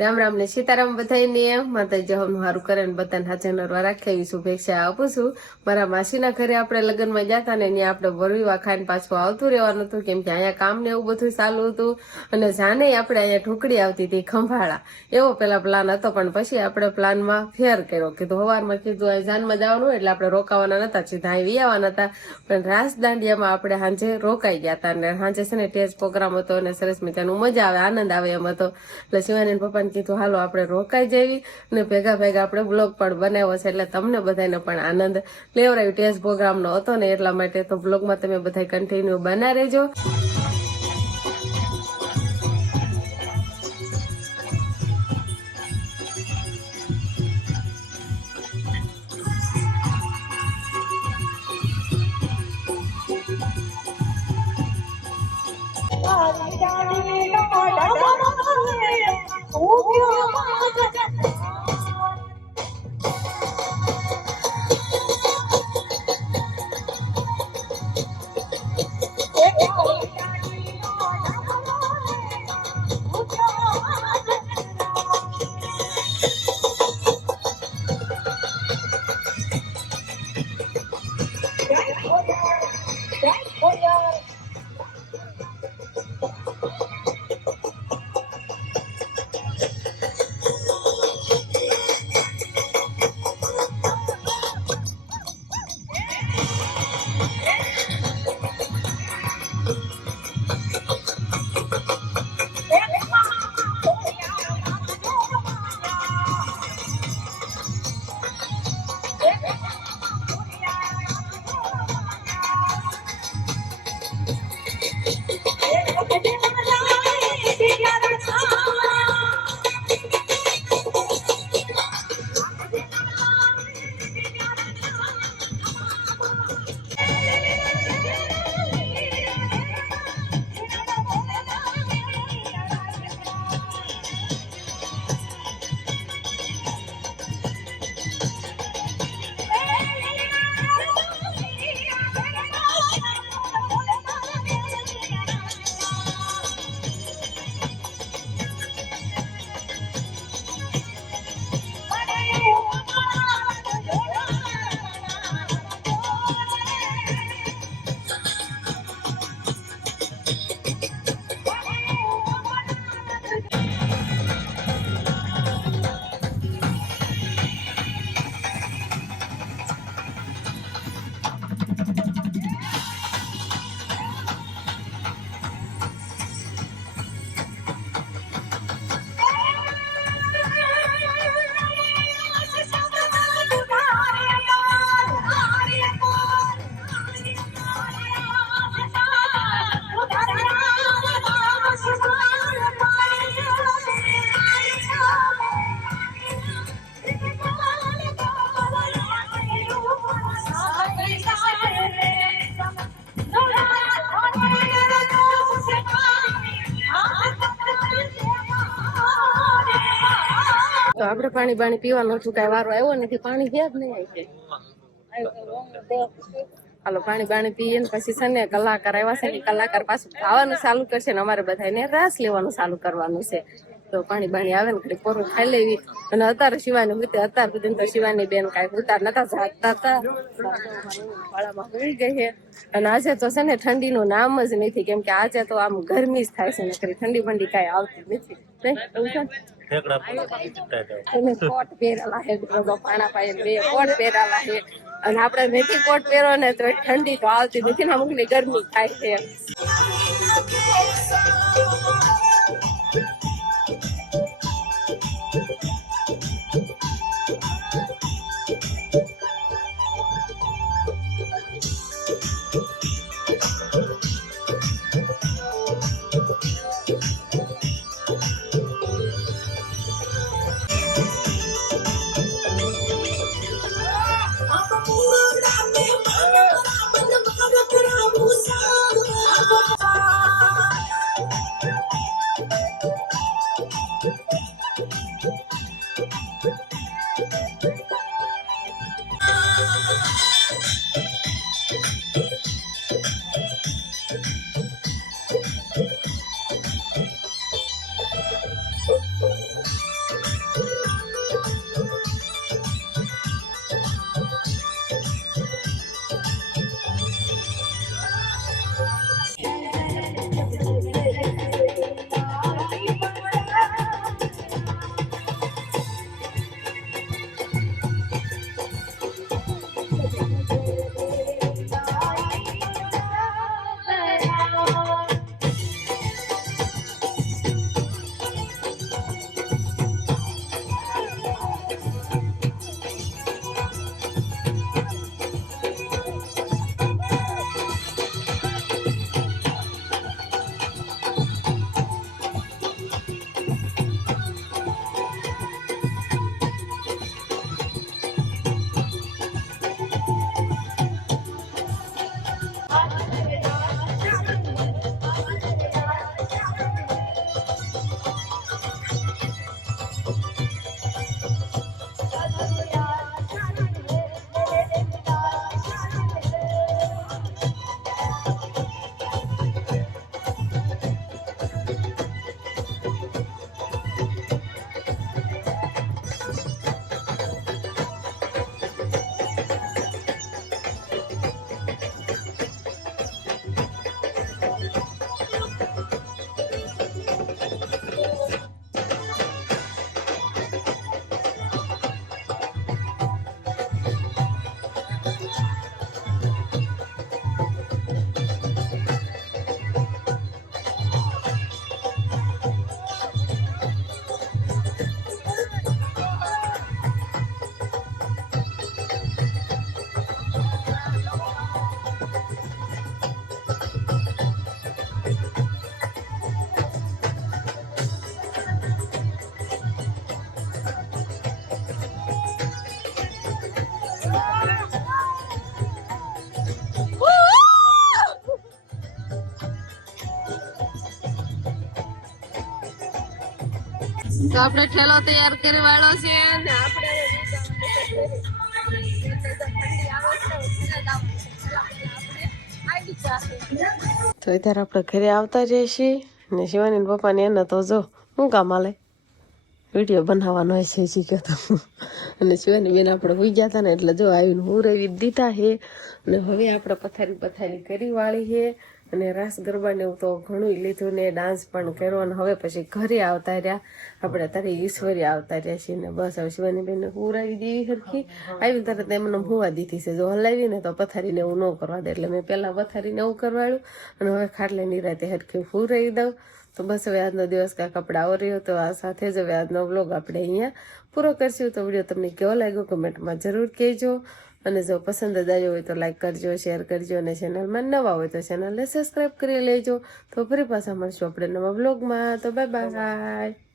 રામ રામ ને સીતારામ બધાને માતાજી જવાનું સારું કરે ને બધાને હાજર નરવા રાખે એવી શુભેચ્છા આપું છું. મારા માસીના ઘરે આપણે લગ્નમાં ગયા ને ત્યાં આપણે વરવીવા ખાઈને પાછું આવતું રહેવાનું હતું, કેમ કે અહીંયા કામ ને એવું બધું ચાલુ હતું. અને જાને આપણે અહીંયા ઢોકળી આવતી હતી ખંભાળા, એવો પેલા પ્લાન હતો. પણ પછી આપણે પ્લાનમાં ફેર કર્યો, કીધું સવારમાં કીધું અહીં જાનમાં જવાનું એટલે આપણે રોકાવાના નતા, સીધા અહીં વિયાવાના હતા. પણ રાસ દાંડિયામાં આપણે સાંજે રોકાઈ ગયા હતા અને સાંજે છે ને ટેજ પ્રોગ્રામ હતો અને સરસ મજાનું મજા આવે આનંદ આવે એમ હતો. એટલે શિવાની પપ્પાને કીધું હાલો આપણે રોકાઈ જઈએ અને ભેગા ભેગા આપણે બ્લોગ પણ બનાવ્યો છે, એટલે તમને બધાને પણ આનંદ લેવરાયું. ટેસ્ટ પ્રોગ્રામનો હતો ને એટલા માટે તો બ્લોગમાં તમે બધા કન્ટિન્યુ બના રહેજો. તો આપણે પાણી બાણી પીવાનું હતું, કઈ વારો આવ્યો નથી, પાણી ગયા જ નહીં. હાલો પાણી બાણી પીએ ને પછી છે ને કલાકાર આવ્યા છે ને કલાકાર પાછું ખાવાનું ચાલુ કરશે ને અમારે બધાને રાસ લેવાનું ચાલુ કરવાનું છે. તો પાણી બાણી આવે ને ઘડી પોરું ખાઈ લેવી. અને અત્યારે શિવાની હતી, અત્યાર સુધી તો શિવાની બેન કાંઈ ઉતાર નતા જાગતા હતા, વાળામાં હોઈ ગઈ છે. અને આજે તો છે ને ઠંડીનું નામ જ નથી, કેમ કે આજે તો આમ ગરમી જ થાય છે ને ઠંડી બંડી કાંઈ આવતી નથી. કોટ પહેરેલા છે, પાણા પાયે 2 કોટ પહેરેલા છે. અને આપણે નથી કોટ પહેરો ને તો ઠંડી તો આવતી નથી ને અમુક ની ગરમી થાય છે. તો આપણે ઠેલો તૈયાર કરી વાળો છે ને આપણે હવે ઠંડી આવે તો અત્યારે આપણે ઘરે આવતા જઈશી ને શિવાની પપ્પાને એને તો જો શું કામ આલે વિડીયો બનાવવાનો હોય છે શીખ્યો તો અને શિવાની બેન આપણે હોઈ ગયા હતા ને એટલે જો આવીને હું રેવી દીધા છે અને હવે આપણે પથારી કરી વાળી છે અને રાસ ગરબાને એવું તો ઘણું લીધું ને ડાન્સ પણ કર્યો અને હવે પછી ઘરે આવતા રહ્યા આપણે તારી ઈશ્વરી આવતા રહ્યા છીએ ને બસ હવે શિવાની બેન હુરાવી દેવી સરખી આવી તરત એમને હુવા દીધી છે જો હલાવી ને તો પથારીને એવું ન કરવા દે એટલે મેં પહેલાં પથારીને એવું કરવાડ્યું અને હવે ખાટલે નિરાતે હરખી હુરાવી દઉં તો બસ હવે આજનો દિવસ કાંઈક આપણે આવો રહ્યો તો આ સાથે જ હવે આજનો વ્લોગ આપણે અહીંયા પૂરો કરશું તો વિડીયો તમને કેવો લાગ્યો કમેન્ટમાં જરૂર કહેજો અને જો પસંદ જ આવ્યો હોય તો લાઈક કરજો શેર કરજો અને ચેનલમાં નવા હોય તો ચેનલને સબસ્ક્રાઈબ કરી લેજો તો ફરી પાછા મળશું આપણે નવા વ્લોગમાં તો બાય બાય